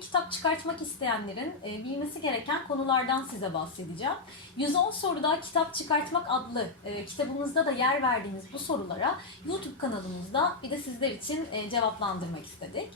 kitap çıkartmak isteyenlerin e, bilmesi gereken konulardan size bahsedeceğim. 110 soruda kitap çıkartmak adlı e, kitabımızda da yer verdiğimiz bu sorulara YouTube kanalımızda bir de sizler için e, cevaplandırmak istedik.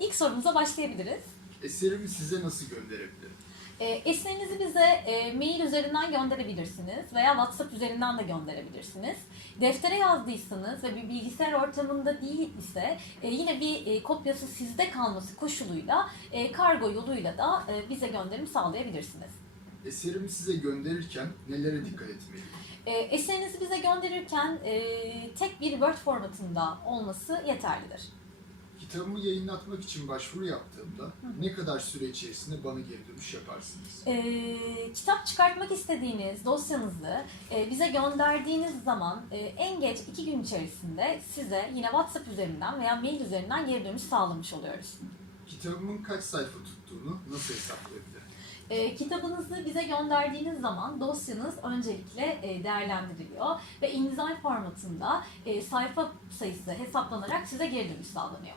İlk sorumuza başlayabiliriz. Eserimi size nasıl gönderebilirim? E, eserinizi bize e, mail üzerinden gönderebilirsiniz veya WhatsApp üzerinden de gönderebilirsiniz. Deftere yazdıysanız ve bir bilgisayar ortamında değil ise e, yine bir e, kopyası sizde kalması koşuluyla e, kargo yoluyla da e, bize gönderim sağlayabilirsiniz. Eserimi size gönderirken nelere dikkat etmeliyim? E, eserinizi bize gönderirken e, tek bir Word formatında olması yeterlidir. Kitabımı yayınlatmak için başvuru yaptığımda ne kadar süre içerisinde bana geri dönüş yaparsınız? E, kitap çıkartmak istediğiniz dosyanızı e, bize gönderdiğiniz zaman e, en geç iki gün içerisinde size yine WhatsApp üzerinden veya mail üzerinden geri dönüş sağlamış oluyoruz. Kitabımın kaç sayfa tuttuğunu nasıl hesaplayabilirim? E, kitabınızı bize gönderdiğiniz zaman dosyanız öncelikle e, değerlendiriliyor ve InDesign formatında e, sayfa sayısı hesaplanarak size geri dönüş sağlanıyor.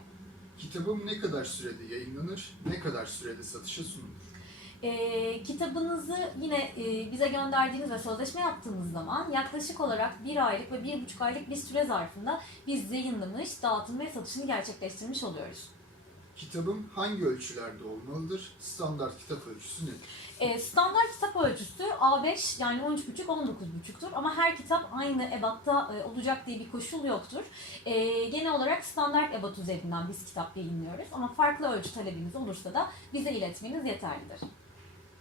Kitabım ne kadar sürede yayınlanır, ne kadar sürede satışa sunulur? E, kitabınızı yine e, bize gönderdiğiniz ve sözleşme yaptığınız zaman yaklaşık olarak bir aylık ve bir buçuk aylık bir süre zarfında biz yayınlamış, dağıtım ve satışını gerçekleştirmiş oluyoruz. Kitabım hangi ölçülerde olmalıdır? Standart kitap ölçüsü nedir? E, standart kitap ölçüsü A5 yani 13,5-19,5'tur ama her kitap aynı ebatta e, olacak diye bir koşul yoktur. E, genel olarak standart ebat üzerinden biz kitap yayınlıyoruz ama farklı ölçü talebiniz olursa da bize iletmeniz yeterlidir.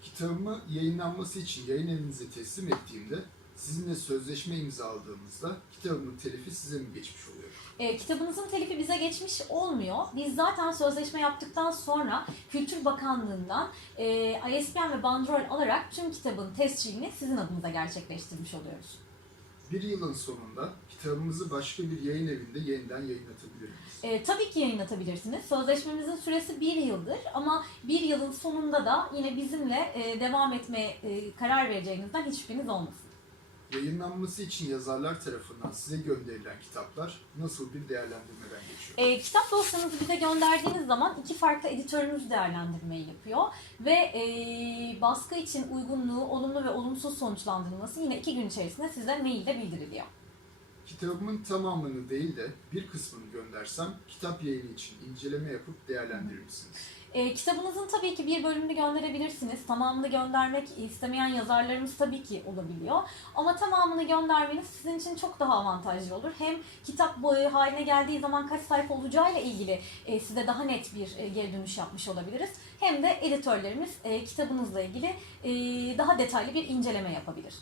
Kitabımı yayınlanması için yayın evinize teslim ettiğimde sizinle sözleşme imzaladığımızda kitabımın telifi size mi geçmiş oluyor? E, kitabınızın telifi bize geçmiş olmuyor. Biz zaten sözleşme yaptıktan sonra Kültür Bakanlığı'ndan e, ISBN ve bandrol alarak tüm kitabın tescilini sizin adınıza gerçekleştirmiş oluyoruz. Bir yılın sonunda kitabımızı başka bir yayın evinde yeniden yayınlatabilir miyiz? E, tabii ki yayınlatabilirsiniz. Sözleşmemizin süresi bir yıldır ama bir yılın sonunda da yine bizimle e, devam etmeye e, karar vereceğinizden hiç şüpheniz olmasın. Yayınlanması için yazarlar tarafından size gönderilen kitaplar nasıl bir değerlendirmeden geçiyor? E, kitap dosyanızı bize gönderdiğiniz zaman iki farklı editörümüz değerlendirmeyi yapıyor ve e, baskı için uygunluğu, olumlu ve olumsuz sonuçlandırılması yine iki gün içerisinde size maille bildiriliyor. Kitabımın tamamını değil de bir kısmını göndersem kitap yayını için inceleme yapıp değerlendirir misiniz? E, kitabınızın tabii ki bir bölümünü gönderebilirsiniz. Tamamını göndermek istemeyen yazarlarımız tabii ki olabiliyor. Ama tamamını göndermeniz sizin için çok daha avantajlı olur. Hem kitap boyu haline geldiği zaman kaç sayfa olacağıyla ilgili e, size daha net bir e, geri dönüş yapmış olabiliriz. Hem de editörlerimiz e, kitabınızla ilgili e, daha detaylı bir inceleme yapabilir.